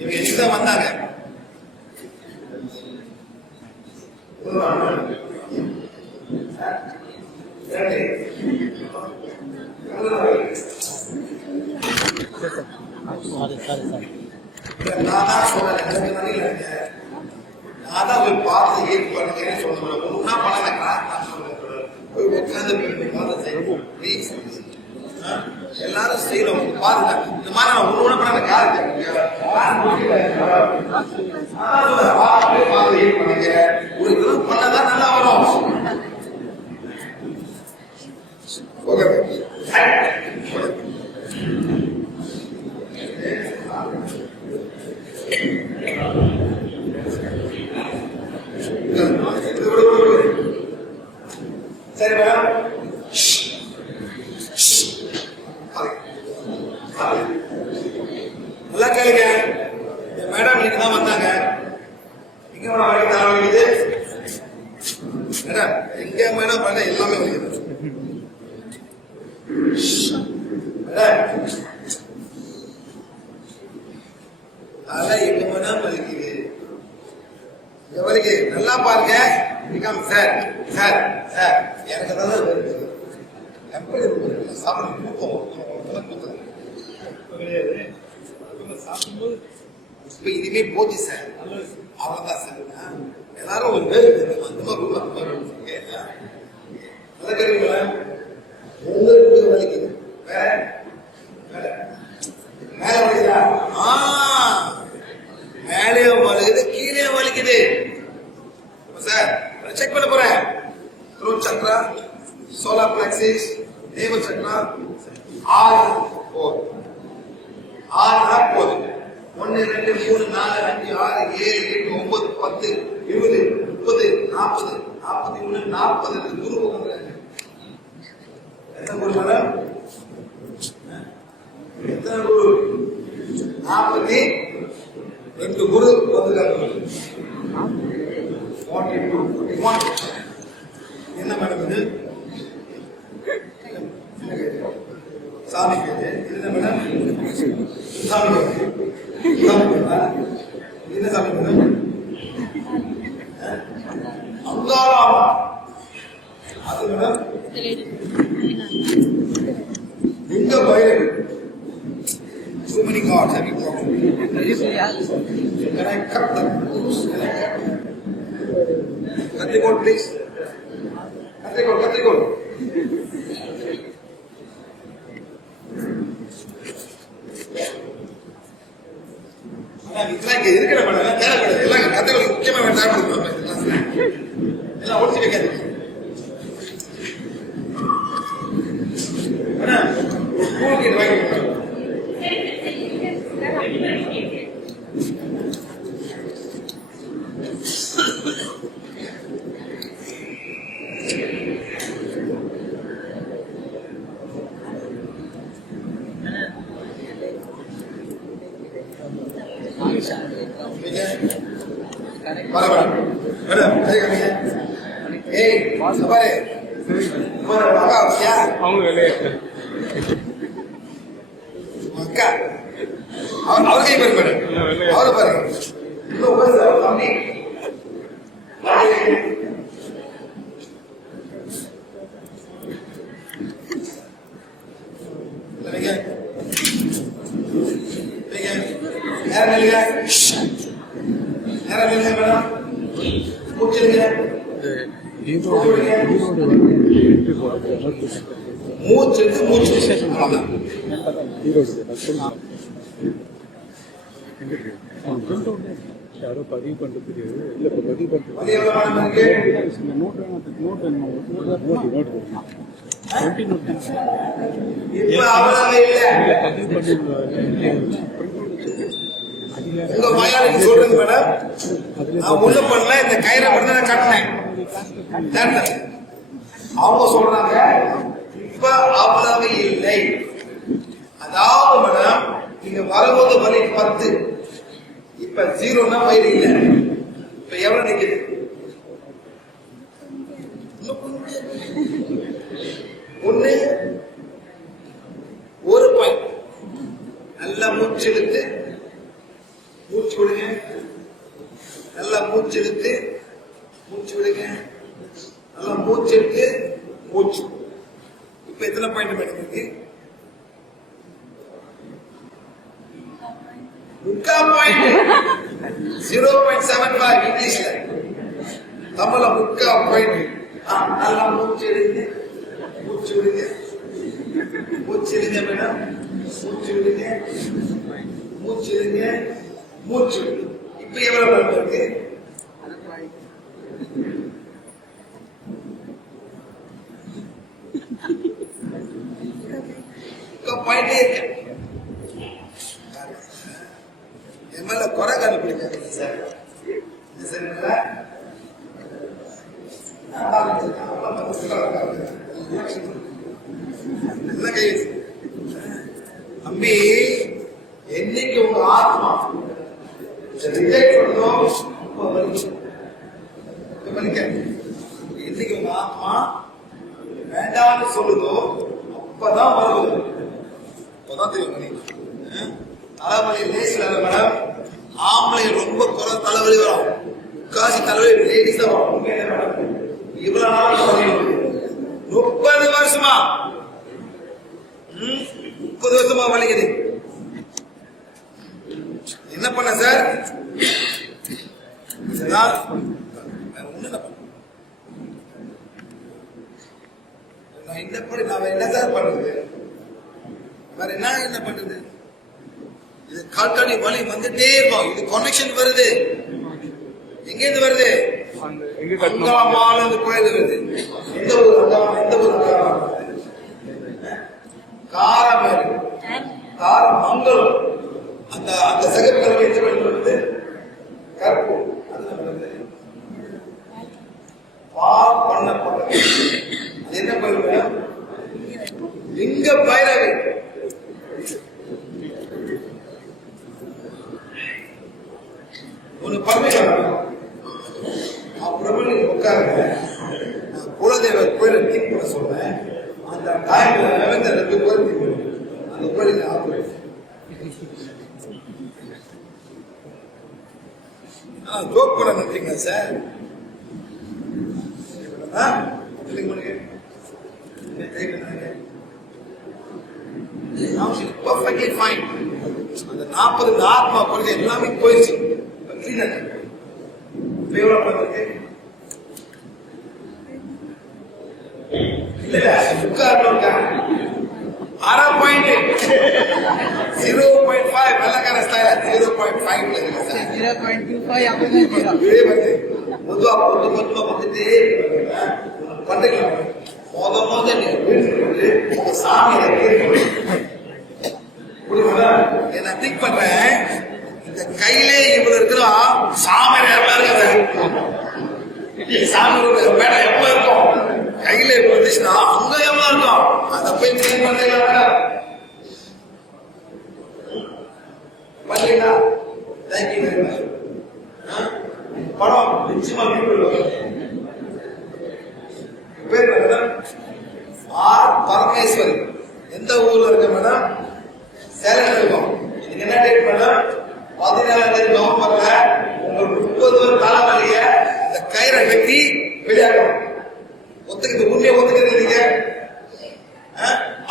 இவங்க எதுதான் வந்தாங்க. நான் தான் சொல்றேன், நான் தான் போய் பார்த்து ஏற்பு பண்ணுங்கன்னு சொல்ல ஒன்னா பண்ணலக்கா போய் உட்காந்து எல்லாரும் செய்யறோம் பாருங்க. இந்த மாதிரி நான் ஒண்ணு பண்ண பண்ணதான் நல்லா வரும். சரி மேடம், நல்லா கேளுங்க. மேடம் நீங்க தான் வந்தாங்க. எங்க மேடம் வரைக்கும் தலை வலிக்குது மேடம், எங்க மேடம் பண்ண எல்லாமே வலிக்குது மேடம், தலை எங்க மேடம் வலிக்குது, வலிக்கு நல்லா பாருங்க. சார் சார் சார் எனக்கு தான் இப்ப இனிமே போச்சு சார், அவ்வளவுதான் சார். எல்லாரும் ஒரு பேர் நல்லா கேட்குங்களா? உங்களுக்கு வலிக்குது வேற மேல வலிக்குதா? மேலே வலிக்குது, கீழே வலிக்குது சார். செக் பண்ண போறேன். Throat chakra, solar plexus, navel chakra, 6 போகுது. 6 போகுது. 1 2 3 4 5 6 7 8 9 10 20 30 40 41 40 குரு போகிறாங்க. எத்தனை குரு மேடம்? எத்தனை குரு? 42 குரு வந்துருக்காங்க. என்ன மேடம் இது? சாமி பேரு என்ன மேடம்? சாமி என்ன சாமி மேடம்? அங்காளா அது மேடம் லிங்க Bhairavi. So many gods have you brought? Can I cut them? Katrikol, please. Katrikol, Katrikol. இதெல்லாம் இருக்கிற மேடம் தேவைப்படாது. எல்லாம் கதைகள் முக்கியமாக தேவைப்படுது. எல்லாம் ஒழிச்சு வைக்காது. ஸ்கூலுக்கு வாங்கி அவருக்கே பேர் மேடம், அவரை பாருங்க. மூச்சு யாரோ பதிவு பண்றதுக்கு இல்ல இப்ப பதிவு பண்றது சொல்றது மேடம். உள்ள பண்ணல, இந்த கயிறை மட்டும் நான் கட்டினேன். அவங்க சொல்றாங்க இப்ப அவ்வளவு இல்லை. அதாவது மேடம் நீங்க வரும்போது வலி 10, இப்ப 0னா வயிறு இல்லை. இப்ப எவ்வளவு நிக்குது? ஒண்ணு ஒரு பாயிண்ட். நல்லா மூச்சு இழுத்து மூச்சு விடுங்க. நல்லா மூச்சு இழுத்து மூச்சு விடுங்க. நல்லா மூச்சு இழுத்து மூச்சு. இப்ப எத்தனை பாயிண்ட் மேடம் இருக்கு? முக்கா பாயிண்ட். 0.75 இங்கிலீஷ்ல. தமிழ்ல முக்கா பாயிண்ட். நல்லா மூச்சு இழுங்க மூச்சு விடுங்க. மூச்சு இழுங்க மேடம். மூச்சு விடுங்க மூச்சு இழுங்க மூச்சு விடுங்க. இப்ப எவ்வளவு மேடம் இருக்கு? பாயிண்டே இருக்கு. என் மேல குறை கண்டுபிடிக்காதீங்க சார். தம்பி, என்னைக்கு உங்க ஆத்மா ரிஜெக்ட் பண்ணதோ என்னைக்கு உங்க ஆத்மா வேண்டாம்னு சொல்லுதோ அப்பதான் வருவது. அப்பதான் தெரியும் மணி தலைவலி லேசில் மேடம். ஆம்பளை ரொம்ப குறை தலைவலி வரும். முக்காசி தலைவலி லேடிஸ் தான் வரும். இவ்வளவு நாள் 30 வருஷமா 30 வருஷமா வலிக்குது. என்ன பண்ண சார்? நான் என்ன சார் பண்றது? வேற என்ன பண்றது? இது கால்காணி வலி வந்துட்டே இருக்கும். இது கனெக்ஷன் வருது. எங்க இருந்து வருது? அங்காமால இருந்து கோயில் வருது. எந்த ஊர் அங்காமா? எந்த ஊர் அங்காமா? காரமேடு, காரமங்கலம். அந்த சகப்பிரவை வருது கற்பூர். பால் பண்ணப்பட்டது. அது என்ன கோயில்? லிங்க பைரவி. ஒன்னு பர்மிஷன் அப்புறமா நீங்க உட்காருங்க. குலதெய்வர் கோயிலை தீப் பண்ண சொல்றேன். அந்த டைம்ல 2 கோயில் தீப் பண்ணு. அந்த கோயிலுக்கு ஆப்ரேட் ஜோக் பண்ண நினைக்கிறீங்களா சார்? perfectly fine. அந்த 40 ஆத்மா கொள்கை எல்லாமே போயிடுச்சு. அரை பாயிண்ட் 0.5 வெள்ளக்கார ஸ்டைல் 0.5 பொதுவா வந்துட்டு பண்றீங்க. சாமி என்ன திங்க் பண்றேன். இந்த கையிலே இவ்வளவு இருக்கிறோம். சாமி சாமி வேலை எப்ப இருக்கும்? கையில இப்ப இருந்துச்சுன்னா அங்க எவ்வளவு இருக்கும்? அதை போய் கிளீன் பண்ணீங்களா? Thank you very much. படம் நிச்சயமா பேர் மேடம் ஆர் பரமேஸ்வரி. எந்த ஊர்ல இருக்க மேடம்? சேலம் இருக்கும். இதுக்கு என்ன டேட் மேடம்? 14 நவம்பர்ல உங்களுக்கு 30 தலைவலிய இந்த கயிறை வெட்டி வெளியாகும். ஒத்துக்கிட்டு உண்மையை ஒத்துக்கிறது நீங்க.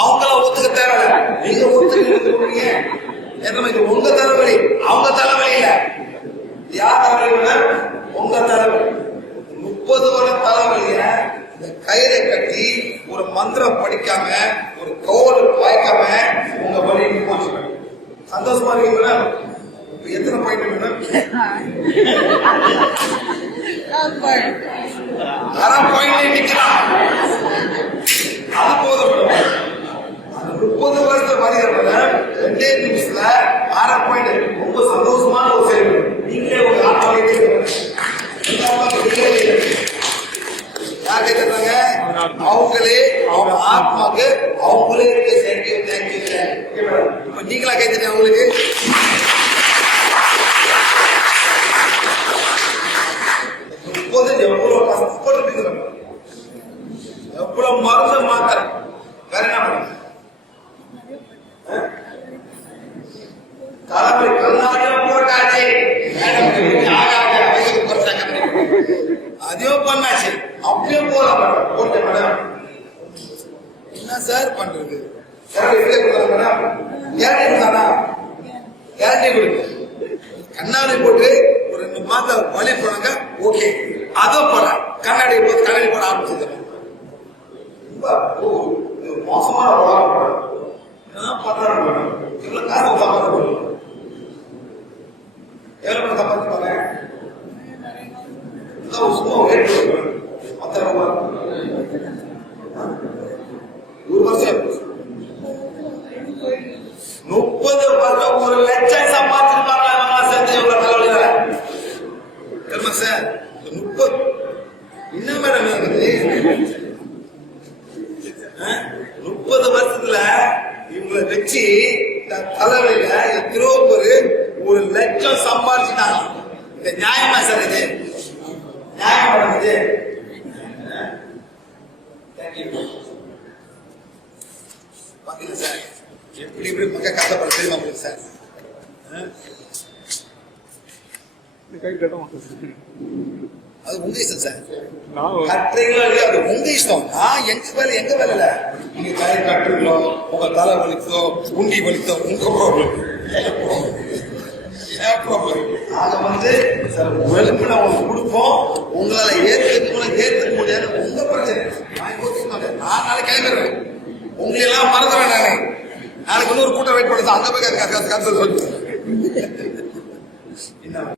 அவங்கள ஒத்துக்க தேவை. நீங்க ஒத்துக்கிட்டு இது உங்க தலைவலி, அவங்க தலைவலி இல்ல. யார் தலைவலி? உங்க தலைவலி. 30 வருட தலைவலிய இந்த கயிறை கட்டி ஒரு மந்திரம் படிக்காம ஒரு கோல் பாய்க்காம உங்க வலி போச்சு. சந்தோஷமா இருக்கீங்க மேடம்? எத்தனை பாயிண்ட் மேடம்? அரை பாயிண்ட் நிக்கலாம். அது போதும். அந்த 30 வருஷத்தை வருகிற 2 நிமிஷத்துல அரை பாயிண்ட். ரொம்ப சந்தோஷமான ஒரு செயல். நீங்களே ஒரு ஆத்மாவே யார் கேட்டாங்க? அவங்களே அவங்க ஆத்மாக்கு அவங்களே தேங்க்யூ தேங்க்யூ. இப்ப நீங்களா கேட்டீங்க அவங்களுக்கு? எவ்வளவு கஷ்டப்பட்டு எவ்வளவு மருந்து மாத்திரை போலாம் மேடம். Okay madam. என்ன சார் பண்றது? மேடம் கேரண்டி தானா? கேரண்டி கொடுங்க. கண்ணாடி போட்டு ஒரு 2 மாதம் வழி போனாங்க. ஓகே, அதோ போறேன். கண்ணாடி போட்டு கண்ணாடி போட ஆரம்பிச்சிருக்கேன். மோசமான என்ன பண்றாங்க மேடம்? இவ்வளவு காசு சம்பாதிக்க எவ்வளவு பணம் சம்பாதிப்பாங்க? சும்மா வெயிட் மொத்த ஒரு வருஷம் 30 வருஷம் 1 லட்சம் சம்பாதிச்சிருப்பாங்க. சேர்ந்து எவ்வளவு தலைவலியா தெரியுமா சார்? 30 என்ன மேடம் இருக்குது? 30 வருஷத்துல இவங்களை வச்சு தலைவலியில எத்தனோ பேர் 1 லட்சம் சம்பாதிச்சுட்டாங்க. இந்த நியாயமா சார்? இது நியாயமா இது? பாக்கல சார் எப்படி இப்படி மக்கள் கஷ்டப்பட தெரியுமா உங்களுக்கு சார்? கை கட்ட மாட்டேன். அது உங்க இஷ்டம் சார். நான் கட்டுறீங்களோ இல்லையோ அது உங்க இஷ்டம். நான் எங்க வேலை இல்ல. நீங்க கை கட்டுறீங்களோ, உங்க தலை வலிக்கோ, உண்டி வலிக்கோ, உங்க ப்ராப்ளம். நாங்க சார் வெளுப்பு உங்களுக்கு கொடுப்போம். உங்களால ஏத்துக்க முடியாது. உங்க பிரச்சனை. நான் நாளைக்கு கிளம்பிடுறேன். உங்களை எல்லாம் மறந்துடுறேன் நானு. நாளைக்கு இன்னொரு கூட்டம் வெயிட் பண்ணுறது. அங்க போய் கருத்து